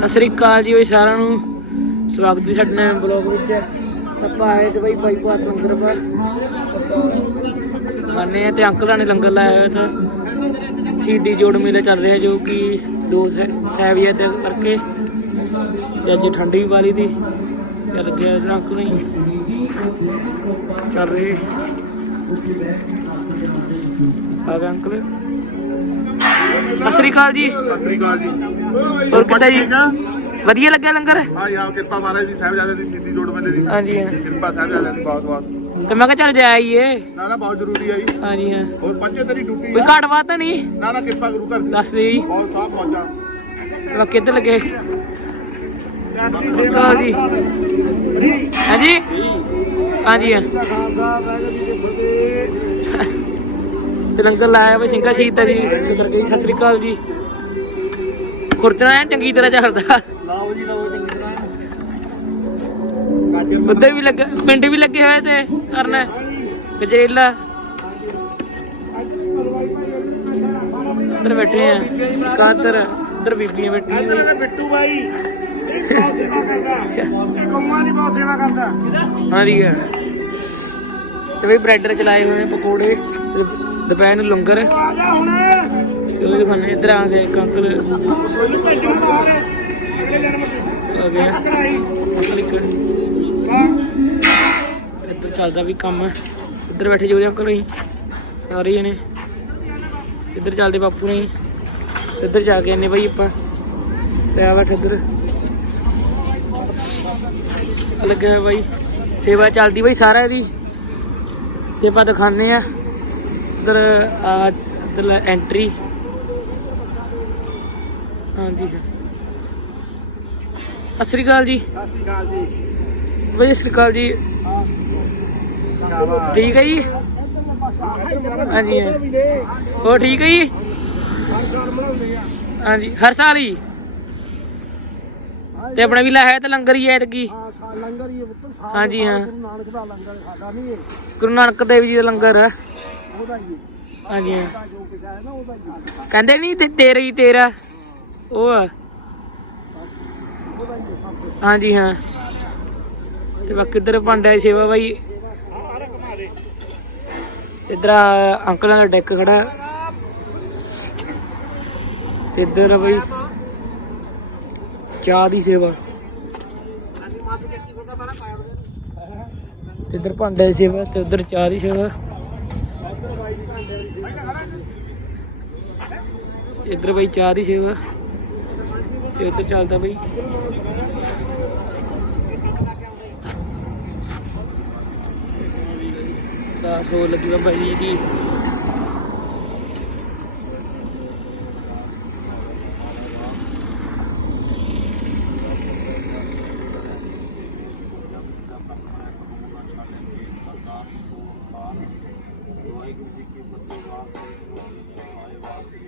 ਸਤਿ ਸ੍ਰੀ ਅਕਾਲ ਜੀ ਬਈ ਸਾਰਿਆਂ ਨੂੰ। ਸਵਾਗਤ ਹੈ ਸਾਡੇ ਨਵੇਂ ਬਲੌਗ ਵਿੱਚ। ਆਪਾਂ ਆਏ ਤੇ ਬਈ ਬਾਈਪਾਸ ਲੰਗਰ ਪਰ ਖਾਣੇ ਆ ਤੇ ਅੰਕਲਾਂ ਨੇ ਲੰਗਰ ਲਾਇਆ ਹੋਇਆ ਤਾਂ ਸ਼ਹੀਦੀ ਜੋੜ ਮੇਲਾ ਚੱਲ ਰਿਹਾ ਜੋ ਕਿ ਦੋ ਸਹਿਬੀਆ ਤੇ ਕਰਕੇ। ਤੇ ਅੱਜ ਠੰਡ ਵੀ ਵਾਲੀ ਦੀ। ਚੱਲ ਗਿਆ ਇਧਰ ਅੰਕਲ ਨਹੀਂ ਚੱਲ ਰਹੀ। ਆ ਗਿਆ ਅੰਕਲ ਸਤਿ ਸ੍ਰੀ ਅਕਾਲ ਜੀ। ਸਤਿ ਸ੍ਰੀ ਅਕਾਲ ਜੀ। ਹੋਰ ਕਿੱਦਾਂ ਜੀ? ਵਧੀਆ ਲੱਗਿਆ ਲੰਗਰ? ਹਾਂ ਯਾਰ ਕਿਰਪਾ ਮਹਾਰਾਜ ਦੀ ਸਾਹਿਬਜ਼ਾਦੇ ਦੀ ਸਿੱਧੀ ਜੋੜ ਬੰਦੇ ਦੀ। ਹਾਂਜੀ ਹਾਂ। ਕਿਰਪਾ ਸਾਹਿਬਜ਼ਾਦੇ ਦੀ ਬਹੁਤ ਬਹੁਤ। ਤੇ ਮੈਂ ਕਿਹਾ ਚੱਲ ਜਾ ਆਈਏ। ਨਾ ਨਾ ਬਹੁਤ ਜ਼ਰੂਰੀ ਹੈ ਜੀ। ਹਾਂਜੀ ਹਾਂ। ਹੋਰ ਬੱਚੇ ਤੇਰੀ ਡਿਊਟੀ ਕੋਈ ਆ? ਘਾਟ ਬਾਤ ਤਾਂ ਨਹੀਂ? ਨਾ ਨਾ ਕਿਰਪਾ ਗੁਰੂ ਘਰ ਦੀ। ਦੱਸ ਦੇ ਜੀ। ਬਹੁਤ ਸਾਫ਼ ਮੌਜਾਂ ਮੈਂ ਕਿੱਧਰ ਲੱਗੇ? ਹਾਂ ਜੀ। ਹਾਂਜੀ? ਹਾਂਜੀ ਹਾਂ। ਤੇ ਲੰਗਰ ਲਾਇਆ ਵਾ ਸਿੰਘਾ ਸ਼ਹੀਦ ਦਾ ਜੀ। ਕਰਕੇ ਜੀ ਸਤਿ ਸ੍ਰੀ ਅਕਾਲ ਜੀ। ਖੁਰਚਣਾ ਐਨ ਚੰਗੀ ਤਰ੍ਹਾਂ ਚੱਲਦਾ। ਲਾਓ ਜੀ ਲਾਓ ਚੰਗੀ ਤਰ੍ਹਾਂ। ਉੱਧਰ ਵੀ ਲੱਗਾ ਪਿੰਡ ਵੀ ਲੱਗੇ ਹੋਏ ਤੇ ਕਰਨਾ। ਗਜਰੇਲਾ। ਉੱਧਰ ਬੈਠੇ ਆ। ਕਾਦਰ ਉੱਧਰ ਬੀਬੀਆਂ ਬੈਠੀਆਂ ਨੇ। ਬਿੱਟੂ ਬਾਈ। ਇਹ ਬਹੁਤ ਸੇਵਾ ਕਰਦਾ। ਇਹ ਕੰਮਾਂ ਦੀ ਬਹੁਤ ਸੇਵਾ ਕਰਦਾ। ਹਾਂਜੀ। ਆ ਤੇ ਵੀ ਬ੍ਰੈਡਰ ਚਲਾਏ ਹੋਏ ਨੇ ਪਕੌੜੇ ਤੇ ਦੁਪਹਿਰ ਨੂੰ ਲੰਗਰ। ਆ ਉਹ ਦਿਖਾਣੇ ਇੱਧਰ ਆ ਗਏ ਇੱਕ ਅੰਕਲ। ਆ ਗਿਆ ਅੰਕਲ ਇੱਕ ਇੱਧਰ ਚੱਲਦਾ ਵੀ ਕੰਮ। ਇੱਧਰ ਬੈਠੇ ਜੋ ਅੰਕਲ ਨਹੀਂ ਸਾਰੇ ਜਣੇ। ਇੱਧਰ ਚੱਲਦੇ ਬਾਪੂ ਨੇ ਇੱਧਰ ਜਾ ਕੇ ਆਨੇ ਬਈ ਆਪਾਂ। ਤੇ ਆ ਬੈਠ ਇੱਧਰ। ਲੱਗਾ ਬਾਈ। ਸੇਵਾ ਚੱਲਦੀ ਬਈ ਸਾਰਾ ਇਹਦੀ। ਤੇ ਆਪਾਂ ਦਿਖਾਣੇ ਆ ਇੱਧਰ ਆ ਇੱਧਰ ਐਂਟਰੀ ਹਾਂਜੀ। ਸਤਿ ਸ਼੍ਰੀ ਅਕਾਲ ਜੀ। ਸਤਿ ਸ੍ਰੀ ਅਕਾਲ ਜੀ। ਬਈ ਸਤਿ ਸ਼੍ਰੀ ਅਕਾਲ ਜੀ। ਠੀਕ ਹੈ ਜੀ? ਹਾਂਜੀ। ਹਾਂ। ਠੀਕ ਹੈ ਜੀ? ਹਾਂਜੀ। ਹਰ ਸਾਲ ਹੀ? ਤੇ ਆਪਣਾ ਵੀ ਲਾਇਆ ਤੇ ਲੰਗਰ ਹੀ ਐਤਕੀ ਹਾਂ ਲੰਗਰ ਹੀ ਪੁੱਤਰ ਸਾਰਾ ਹਾਂਜੀ ਹਾਂ। ਗੁਰੂ ਨਾਨਕ ਦਾ ਲੰਗਰ ਸਾਡਾ ਨਹੀਂ ਇਹ। ਗੁਰੂ ਨਾਨਕ ਦੇਵ ਜੀ ਦਾ ਲੰਗਰ। ਹੈ ਉਹਦਾ ਹੀ ਹਾਂਜੀ ਹਾਂ। ਹੈ ਜੋ ਕੁਝ ਹੈ ਨਾ ਉਹਦਾ ਹੀ ਹੈ। ਕਹਿੰਦੇ ਨਹੀਂ ਤੇ ਤੇਰਾ ਹੀ ਤੇਰਾ। ਉਹ ਆ। ਉਹਦਾ ਹੀ ਹੈ ਸਭ ਕੁਝ ਹਾਂਜੀ ਹਾਂ। ਤੇ ਬਾਕੀ ਇੱਧਰ ਭਾਂਡਿਆਂ ਦੀ ਸੇਵਾ ਬਾਈ। ਇੱਧਰ ਆ ਅੰਕਲਾਂ ਦਾ ਡੈਕ ਖੜਾ। ਤੇ ਇੱਧਰ ਆ ਬਈ। ਚਾਹ ਦੀ ਸੇਵਾ। ਤੇ ਇੱਧਰ ਭਾਂਡੇ ਦੀ ਸੇਵਾ ਤੇ ਉੱਧਰ ਚਾਹ ਦੀ ਸੇਵਾ। ਇੱਧਰ ਬਈ ਚਾਹ ਦੀ ਸੇਵਾ ਤੇ ਉੱਧਰ ਚੱਲਦਾ ਬਈ। ਦਾਸ ਹੋ ਲੱਗੀ ਬਾਬਾ ਜੀ ਦੀ।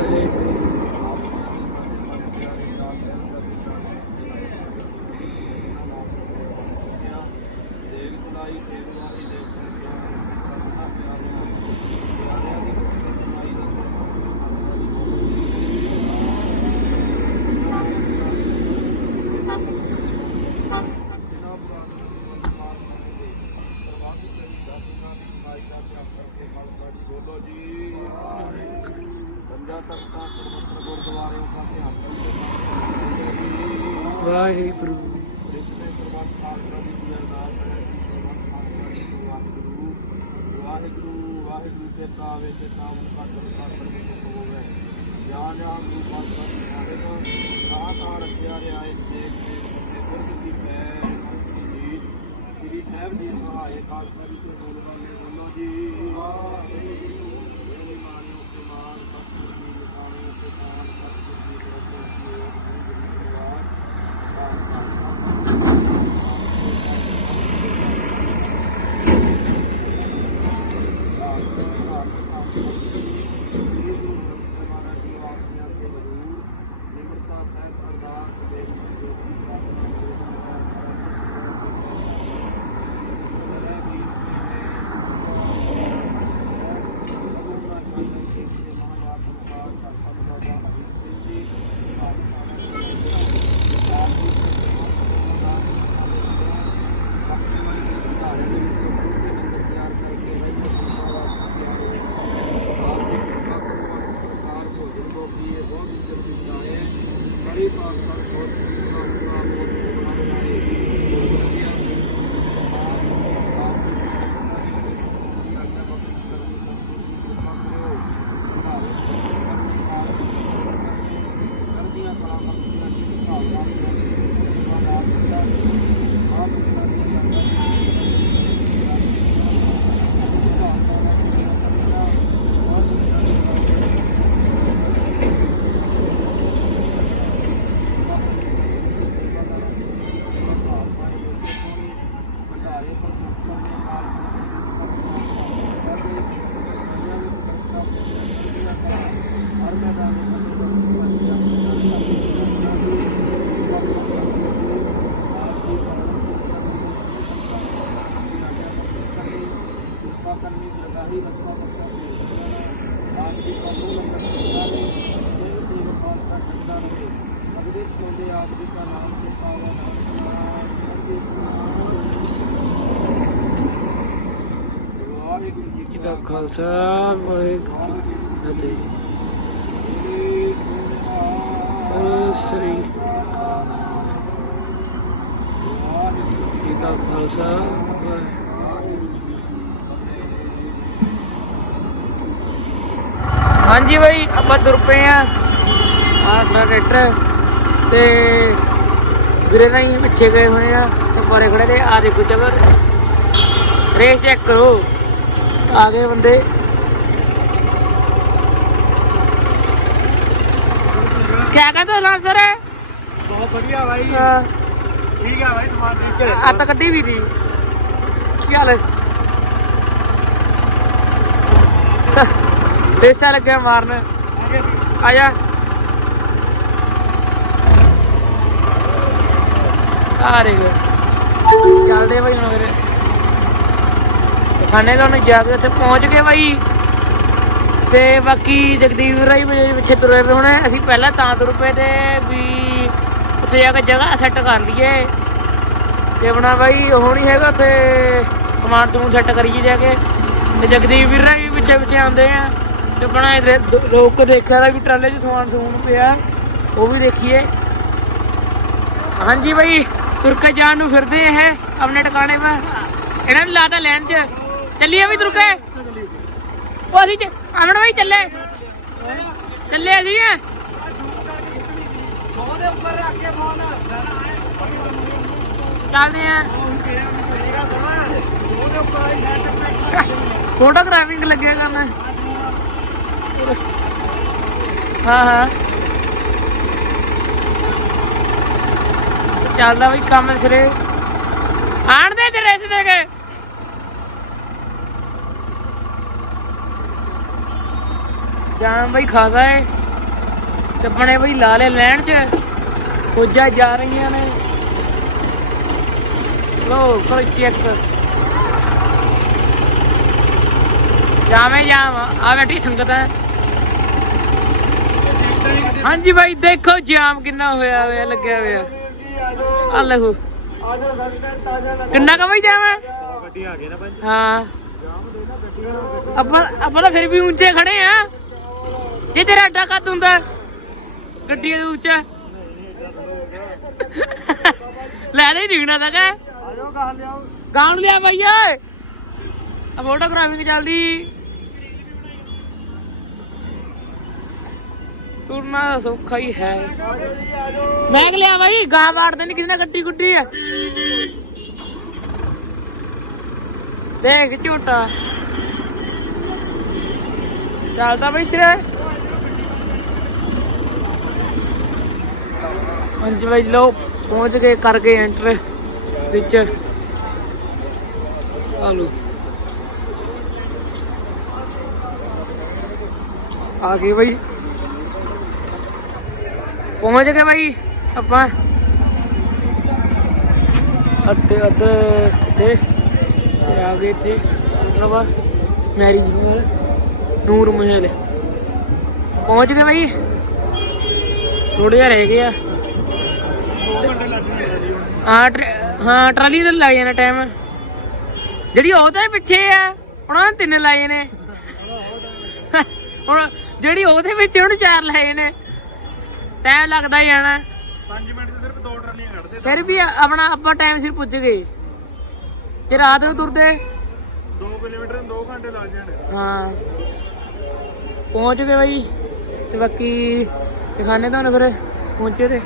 ਵਾਹਿਗੁਰੂ ਬੋਲੋ ਜੀ ਪੰਜਾ ਤਖਤਾਂ ਸਰਬੱਤਰ ਗੁਰਦੁਆਰਿਆਂ ਦਾ ਧਿਆਨ ਰੱਖੋ ਵਾਹਿਗੁਰੂ ਰਿਸ਼ਤੇ ਸਰਬੱਤ ਖਾਲਸਾ ਜੀ ਦੀ ਅਰਦਾਸ ਹੈ ਕਿ ਸਰਬੱਤ ਖਾਲਸਾ ਜੀ ਨੂੰ ਵਾਹਿਗੁਰੂ ਵਾਹਿਗੁਰੂ ਵਾਹਿਗੁਰੂ ਤੇ ਤਾਵੇ ਤੇ ਤਾਵਨ ਕੱਟ ਕਰ ਹੋਵੇ। ਜਾਂ ਜਾਂ ਗੁਰੂ ਪਾਤਸ਼ਾਹ ਜੀ ਸਾਰੇ ਨੂੰ ਸਾਥ ਆ ਰੱਖਿਆ ਰਿਹਾ ਹੈ ਦੇਖ ਵਾਹਿਗੁਰੂ ਖਾਲਸਾ ਵਾਹਿਗੁਰੂ ਜੀ ਸਤਿ ਸ੍ਰੀ ਅਕਾਲ। ਦਾ ਖਾਲਸਾ ਹਾਂਜੀ ਬਾਈ, ਆਪਾਂ ਤੁਰ ਪਏ ਆ ਆਹ ਟਰੈਕਟਰ ਤੇ ਵੀਰੇ ਨਾਲ ਪਿੱਛੇ ਗਏ ਹੋਏ ਆ ਤੇ ਬਾਰੇ ਖੜੇ ਤੇ ਆ ਦੇਖੋ ਚਲੋ ਰੇਸ ਚੈੱਕ ਕਰੋ। ਆ ਗਏ ਬੰਦੇ। ਕਿਆ ਕਹਿੰਦਾ ਨਾ ਸਰ? ਬਹੁਤ ਵਧੀਆ ਭਾਈ ਆ ਠੀਕ ਹੈ ਭਾਈ ਸਮਾਨ ਦੇਖ ਕੇ। ਆ ਤਾਂ ਕੱਢੀ ਵੀ ਦੀ। ਕੀ ਹਾਲ ਹੈ? ਰੇਸਾ ਲੱਗਿਆ ਮਾਰਨ। ਆ ਜਾ। ਆ ਚੱਲਦੇ ਭਾਈ ਹੁਣ ਵੀਰੇ ਖਾਣੇ ਤੋਂ ਜਾ ਕੇ ਉੱਥੇ ਪਹੁੰਚ ਗਏ ਬਾਈ। ਤੇ ਬਾਕੀ ਜਗਦੀਪ ਵੀਰਾ ਹੀ ਪਿੱਛੇ ਤੁਰੇ ਪਏ ਹੁਣ। ਅਸੀਂ ਪਹਿਲਾਂ ਤਾਂ ਤੁਰ ਪਏ ਤੇ ਵੀ ਉੱਥੇ ਜਾ ਕੇ ਜਗ੍ਹਾ ਸੈੱਟ ਕਰ ਲਈਏ। ਤੇ ਆਪਣਾ ਬਾਈ ਉਹ ਨਹੀਂ ਹੈਗਾ ਉੱਥੇ ਸਮਾਨ ਸਮੂਨ ਸੈੱਟ ਕਰੀਏ ਜਾ ਕੇ। ਤੇ ਜਗਦੀਪ ਵੀਰਾ ਵੀ ਪਿੱਛੇ ਪਿੱਛੇ ਆਉਂਦੇ ਆ। ਤੇ ਆਪਣਾ ਇਹਦੇ ਦ- ਲੋਕ ਕੇ ਦੇਖਿਆ ਵੀ ਟਰਾਲੇ 'ਚ ਸਮਾਨ ਸਮੂਨ ਪਿਆ। ਉਹ ਵੀ ਦੇਖੀਏ। ਹਾਂਜੀ ਬਾਈ, ਤੁਰ ਕੇ ਜਾਣ ਨੂੰ ਫਿਰਦੇ ਇਹ। ਆਪਣੇ ਟਿਕਾਣੇ 'ਤੇ। ਇਹਨਾਂ ਨੂੰ ਲਾਤਾ ਲੈਣ 'ਚ। ਚੱਲੀਏ ਵੀ ਤੁਰਕੇ? ਉਹ ਅਸੀਂ ਚ- ਅਮਨ ਭਾਈ ਚੱਲੇ। ਚੱਲੇ ਅਸੀਂ? ਉਹਦੇ ਉੱਪਰ ਰੱਖ ਕੇ ਫੋਨ ਚੱਲਦੇ ਆ ਮੇਰਾ ਫੋਟੋਗ੍ਰਾਫਿੰਗ ਲੱਗਿਆ ਕਰਨਾ ਹਾਂ ਹਾਂ। ਚੱਲਦਾ ਬਈ ਕੰਮ ਸਿਰੇ। ਆਣ ਦੇ ਤੇ ਰੇਸ ਦੇ ਕੇ। ਜਾਨ ਬਈ ਖਾਸਾ ਏ। ਤੇ ਬਣੇ ਬਈ ਲਾਲੇ ਲੈਣ ਚ। ਫੌਜਾਂ ਜਾ ਰਹੀਆਂ ਨੇ। ਲੋ ਕਰੋ ਚੈੱਕ ਜਾਵੇਂ ਜਾਮ। ਆ ਬੈਠੀ ਸੰਗਤ ਹੈ। ਹਾਂਜੀ ਭਾਈ ਦੇਖੋ ਜਾਮ ਕਿੰਨਾ ਹੋਇਆ ਹੋਇਆ ਲੱਗਿਆ ਹੋਇਆ। ਆ ਲਹੂ ਕਿੰਨਾ ਕਾ ਬਈ ਜਾਮ ਹੈ? ਗੱਡੀ ਆ ਗਈ ਨਾ ਭਾਈ ਹਾਂ। ਜਾਮ ਦੇ ਨਾ ਗੱਡੀਆਂ ਨੂੰ ਆਪਾਂ ਆਪਾਂ ਤਾਂ ਫਿਰ ਵੀ ਉੱਚੇ ਖੜੇ ਆ। ਜੇ ਤੇਰਾ ਅੱਡਾ ਕੱਦ ਹੁੰਦਾ ਗੱਡੀ ਦੇ ਉੱਚਾ। ਲੈ ਲੈ ਡਿਗਣਾ ਤਾਂ ਕਾ ਲਿਆਓ। ਗਾਉਣ ਲਿਆ ਭਾਈ ਓਏ। ਆ ਫੋਟੋਗ੍ਰਾਫਿੰਗ ਚੱਲਦੀ। ਤੁਰਨਾ ਸੌਖਾ ਹੀ ਹੈ। ਮੈਂ ਲਿਆ ਭਾਈ ਗਾਂ ਵਾੜਦੇ ਨਹੀਂ ਕਿਸੇ ਨੇ ਗੱਡੀ ਗੁੱਡੀ ਆ। ਦੇਖ ਝੂਟਾ। ਚੱਲਦਾ ਬਈ ਸਿਰੇ। ਹਾਂਜੀ ਬਾਈ ਲੋ ਪਹੁੰਚ ਗਏ, ਕਰ ਗਏ ਐਂਟਰ ਵਿੱਚ। ਆਲੂ ਆ ਗਈ ਬਾਈ। ਪਹੁੰਚ ਗਏ ਬਾਈ ਆਪਾਂ। ਅੱਡੇ ਅੱਡੇ ਤੇ ਆ ਗਏ ਤੇ ਮਤਲਬ ਮੈਰਿਜ ਨੂਰ ਮਹਿਲ। ਪਹੁੰਚ ਗਏ ਬਾਈ। ਥੋੜੇ ਜਿਹਾ ਰਹਿ ਗਏ ਆ। ਹਾਂ ਟਰ- ਹਾਂ ਟਰਾਲੀ ਤੇ ਲੱਗ ਜਾਣਾ ਟਾਈਮ ਜਿਹੜੀ ਉਹ ਤਾਂ ਪਿੱਛੇ ਆ ਉਹਨਾਂ ਨੇ ਤਿੰਨ ਲਾਏ ਨੇ। ਹੁਣ ਜਿਹੜੀ ਉਹਦੇ ਵਿੱਚ ਹੁਣ ਚਾਰ ਲਾਏ ਨੇ। ਟਾਈਮ ਲੱਗਦਾ ਜਾਣਾ। 5 ਮਿੰਟ 'ਚ ਸਿਰਫ ਦੋ ਟਰਾਲੀਆਂ ਕੱਢਦੇ ਫਿਰ ਵੀ ਆਪਣਾ ਆਪਾਂ ਟਾਈਮ ਸਿਰ ਪੁੱਜ ਗਏ। ਜੇ ਰਾਤ ਨੂੰ ਤੁਰਦੇ। 2 ਕਿਲੋਮੀਟਰ 2 ਘੰਟੇ ਲੱਗ ਜਾਣੇ। ਹਾਂ। ਪਹੁੰਚ ਗਏ ਬਾਈ। ਤੇ ਬਾਕੀ ਦਿਖਾਣੇ ਤੁਹਾਨੂੰ ਫਿਰ। ਪਹੁੰਚੇ ਤੇ।